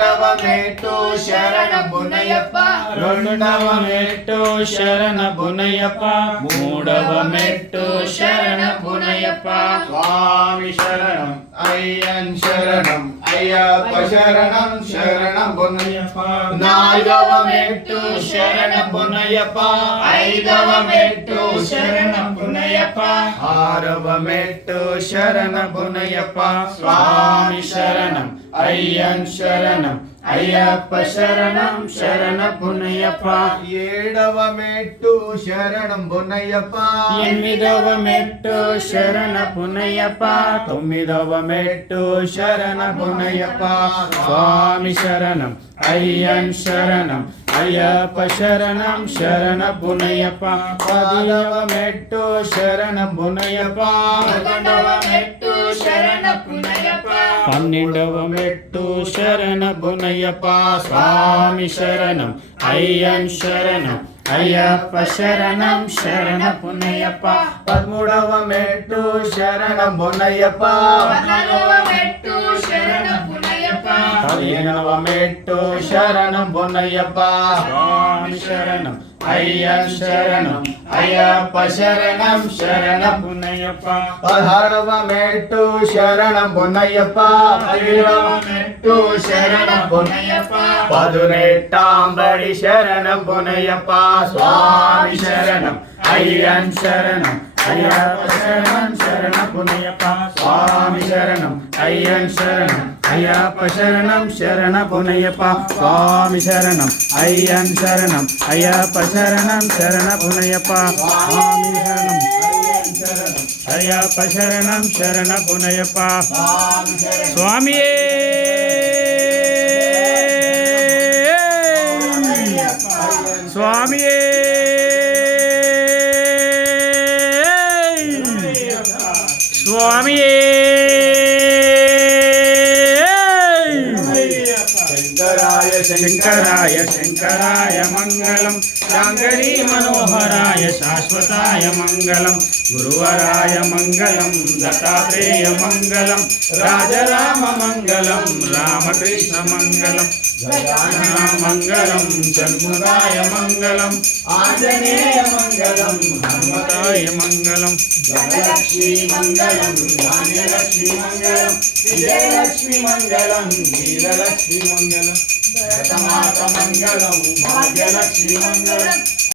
మెట్టు శరణ బునయ్యప్ప, రెండవ మెట్టు శరణ బునయ్యప్ప, మూడవ మెట్టు శరణ బునయ్యప్ప. స్వామి శరణం అయ్యన్ శరణం అయ్యప్ప శరణం శరణం బునయ్యప్ప. నాలుగవ మెట్టు శరణ బునయ్యప్ప, ఐదవ మెట్టు శరణ బునయ్యప్ప, ఆరవ మెట్టు శరణ బునయ్యప్ప. స్వామి శరణం అయ్యన్ శరణం అయ్యప్ప శరణం శరణ బునయ్యప్ప. ఏడవ మెట్టు శరణం బునయ్యప్ప, ఎనిమిదవ మెట్టు శరణ బునయ్యప్ప, తొమ్మిదవ మెట్టు శరణ బునయ్యప్ప. స్వామి శరణం అయ్యన్ శరణం అయ్యప్ప శరణం శరణ బునయ్యప్ప. పదవ మెట్టు శరణ బునయ్యప్ప, పదకొండవ మెట్టు శరణ బునయ్యప్ప, పన్నెండవ మెట్టు శరణ బునయ్యప్ప. స్వామి శరణం అయ్యన్ శరణం అయ్యప్ప శరణం శరణ బునయ్యప్ప. పదమూడవ మెట్టు శరణం బునయ్యప్ప, పద్నాలుగవ మెట్టు శరణ బునయ్యప్ప, పదిహేనవ మెట్టు శరణ బునయ్యప్ప. స్వామి శరణం అయ్యన్ శరణం అయ్యప్ప శరణం శరణ బునయ్యప్ప. పదహారవ మెట్టు శరణం బునయ్యప్ప, పదిహేడవ మెట్టు శరణ బునయ్యప్ప, పదునెట్టాంబడి శరణం బునయ్యప్ప. స్వామి శరణం అయ్యన్ శరణం అయ్యప్ప శరణం శరణ బునయ్యప్ప. స్వామి శరణం అయ్యన్ శరణం అయ్యప్ప శరణం శరణ బునయ్యప్ప. స్వామి శరణం అయ్యన్ శరణం అయ్యప్ప శరణం శరణ బునయ్యప్ప. స్వామి శరణం అయ్యప్ప శరణం శరణ బునయ్యప్ప. స్వామియే స్వామియే స్వామియే శంకరాయ శంకరాయ శంకరాయ మంగళం, శాంకరీ మనోహరాయ శాశ్వతాయ మంగళం, గురువరాయ మంగళం, దత్తాత్రేయ మంగళం, రాజరామ మంగళం, రామకృష్ణ మంగళం, గజానన మంగళం, షణ్ముఖాయ మంగళం, ఆంజనేయ మంగళం, హనుమతాయ మంగళం, ధనలక్ష్మీ మంగళం, ధాన్యలక్ష్మీ మంగళం, విజయలక్ష్మీ మంగళం, వీరలక్ష్మీ మంగళం, భరతమాత మంగళం, భాగ్యలక్ష్మీ మంగళం,